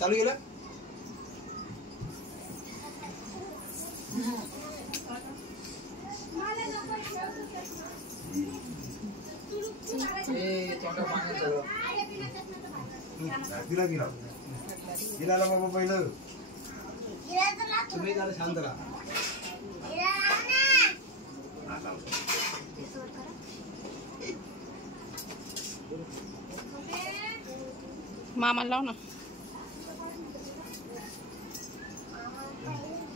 चालू केलं दिला दिला दिला बाबा पहिलं तुम्ही जरा शांत राहा मामा लाव ना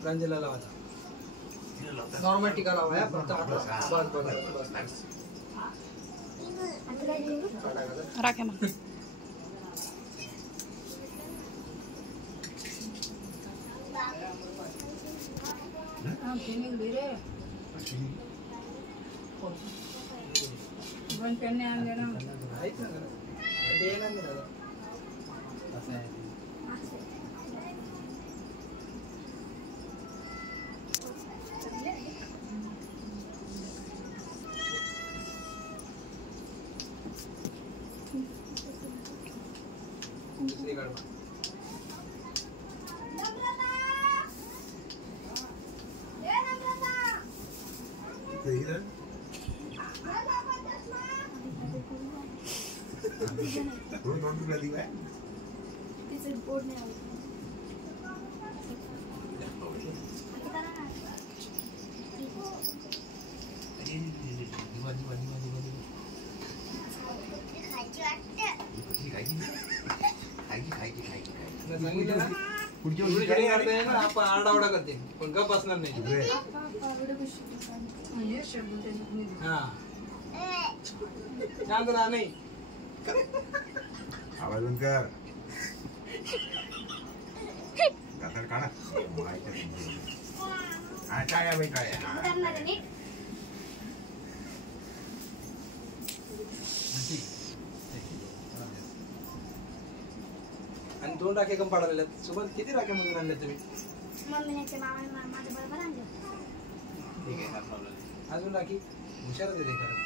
प्रांजला लावायचा नॉर्मल टीका लावा फक्त बस बस राखे मग दुसरी काढवा सांगितलं ना आपण आरडाओरडा करते पण गप असणार नाही हा शांत राहा नाही आवाज बंद कर दातर काढा हा काय आहे बाई काय आणि 2 राखे कम पाडायला सोबत किती राखे मधून आणल्या तुम्ही मम्मीने मामा माझ्या बरोबर आणलं ठीक आहे अजून राखी हुशारच आहे खरं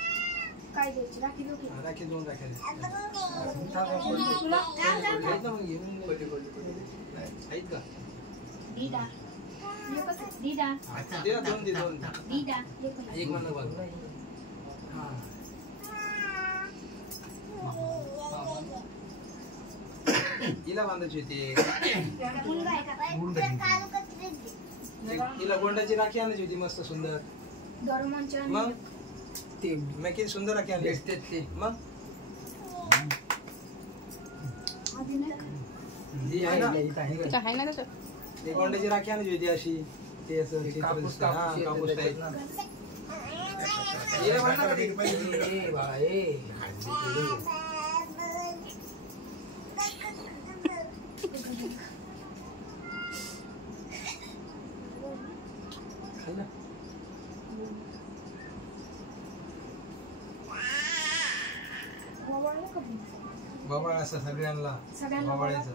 काय द्यायची राखी दोघी राखी 2 राख्या आहेत का दीदा दीदा दे 2 दे 2 दीदा एक म्हणलं बघ हा हिला बांधायची होती हिला गोंडाची राखी आणायची होती मस्त सुंदर मग ती मी किती सुंदर राखी आणली ती मग ही आहे ना आहे ना त्याच्यात ती गोंडाची राखी आणायची होती अशी ते असं कापूस टाईप हिला म्हणणार ए बाळा ए बाबा असं सगळ्यांना बाबाळ्याचं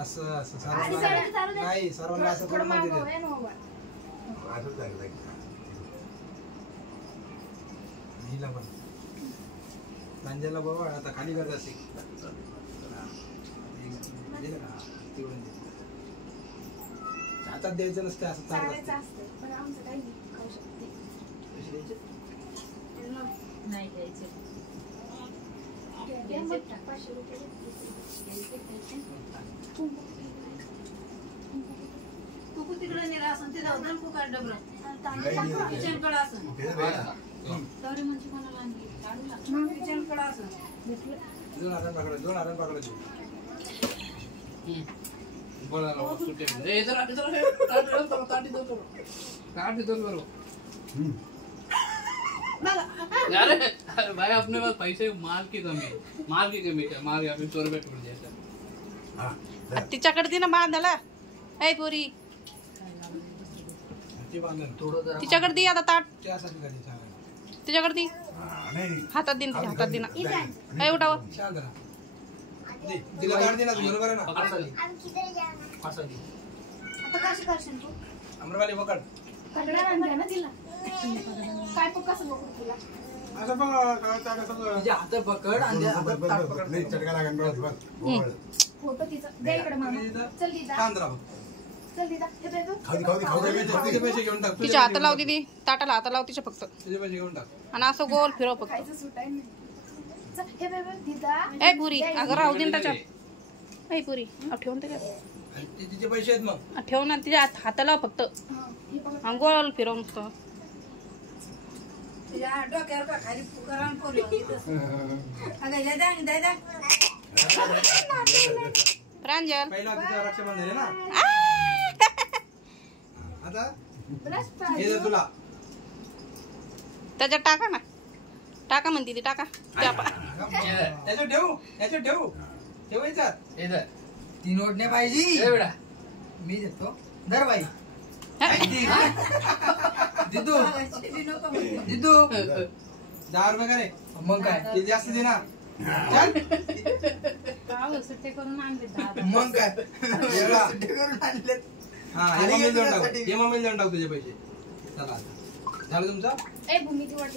असं असं सर्वांना नाही सर्वांना असं थोडं मंदिर हिला पण प्रांजलला बाबा आता खाली करत असे हातात द्यायचं नसतं असं चालत नाही द्यायचे तू तिकडे नेला असं ते जाऊ दे कुकर डबरा किचन कडे असं तरी म्हणजे कोणाला आणली मग किचन कडे असं दोन हातात पकडायचे बोलायला सुट्टे ए जरा काट दो बरो अरे भाई अपने पास पैसे माल की कमी है माल यहाँ पे 100 रुपये टूट जाता है तिच्याकडे दे ना बांधायला ऐ पोरी तिच्याकडे दे आता ताट तिच्याकडे दे हातात दे हातात दे ना ऐ उठाव तिला ताट दे ना तुझ्या बरोबर आहे ना आता कशी करशील तू अमरवाली पकड पकडा ना तिला काय कसं बघू तुला असं बघ हात पकड आणि चटका लागेल फोटो तिचा द्या इकडे मामा चल दीदा शांत राहा. चल दीदा हे बघ तुझे पैसे घेऊन टाक. तिच्या हात लाव दीदी ताटाला हात लाव तिच्या फक्त तुझे पैसे घेऊन टाक. आणि असं गोल फिरव फक्त. खायचं सुटाय नाही चल हे बघ दीदा ए पुरी अगं राहू दे ना त्याच्यात. ए पुरी ठेवून त्याच्यात तिचे पैसे आहेत मग. ठेव ना तिच्या हात लाव फक्त हे बघ आणि गोल फिरव नुसतं. या डोक्यावर का खाली फुकरान पोरलं अगं हे द्या द्या प्रांजल पहिला तिचा रक्षाबंधन आहे ना. आता हे दे तुला. त्याच्यात टाका ना टाका म्हणते ती टाका त्याच्यात ठेवू ठेवायच्यात. इधर 3 ओढणे पाहिजे. ए बेटा मी देतो. दर बाई दिदू दिदू 10 रुपये करे. मग काय ते जास्त दे ना. चल सुट्टे करून आणले मग काय हा हे मम्मीला देऊन टाकू तुझे पैसे. चला झालं तुमचं. ए भूमी ती वाट